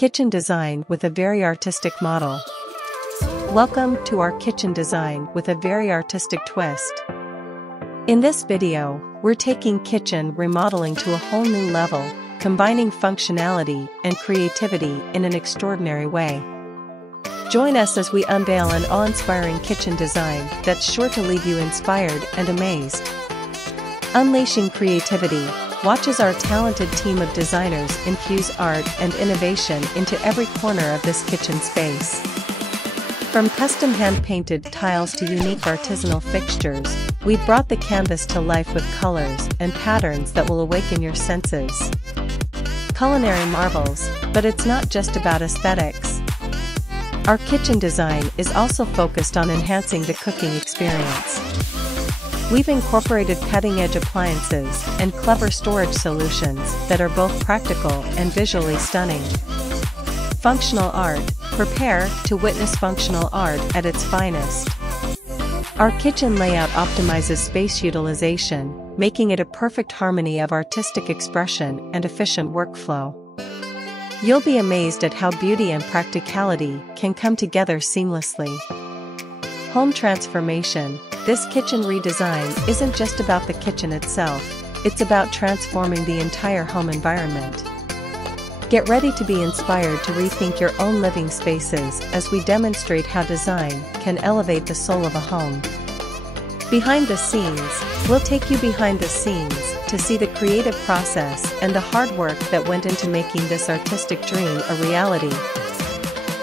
Kitchen design with a very artistic model. Welcome to our kitchen design with a very artistic twist. In this video, we're taking kitchen remodeling to a whole new level, combining functionality and creativity in an extraordinary way. Join us as we unveil an awe-inspiring kitchen design that's sure to leave you inspired and amazed. Unleashing creativity, watch as our talented team of designers infuse art and innovation into every corner of this kitchen space. From custom hand-painted tiles to unique artisanal fixtures, we've brought the canvas to life with colors and patterns that will awaken your senses. Culinary Marvels, but it's not just about aesthetics. Our kitchen design is also focused on enhancing the cooking experience. We've incorporated cutting-edge appliances and clever storage solutions that are both practical and visually stunning. Functional art, prepare to witness functional art at its finest. Our kitchen layout optimizes space utilization, making it a perfect harmony of artistic expression and efficient workflow. You'll be amazed at how beauty and practicality can come together seamlessly. Home transformation. This kitchen redesign isn't just about the kitchen itself, it's about transforming the entire home environment. Get ready to be inspired to rethink your own living spaces as we demonstrate how design can elevate the soul of a home. Behind the scenes, we'll take you behind the scenes to see the creative process and the hard work that went into making this artistic dream a reality.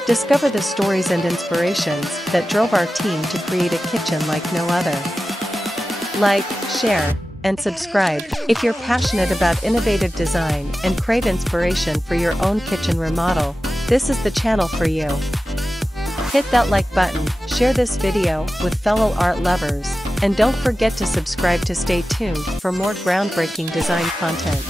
Discover the stories and inspirations that drove our team to create a kitchen like no other. Like, share, and subscribe if you're passionate about innovative design and crave inspiration for your own kitchen remodel. This is the channel for you. Hit that like button, share this video with fellow art lovers, and don't forget to subscribe to stay tuned for more groundbreaking design content.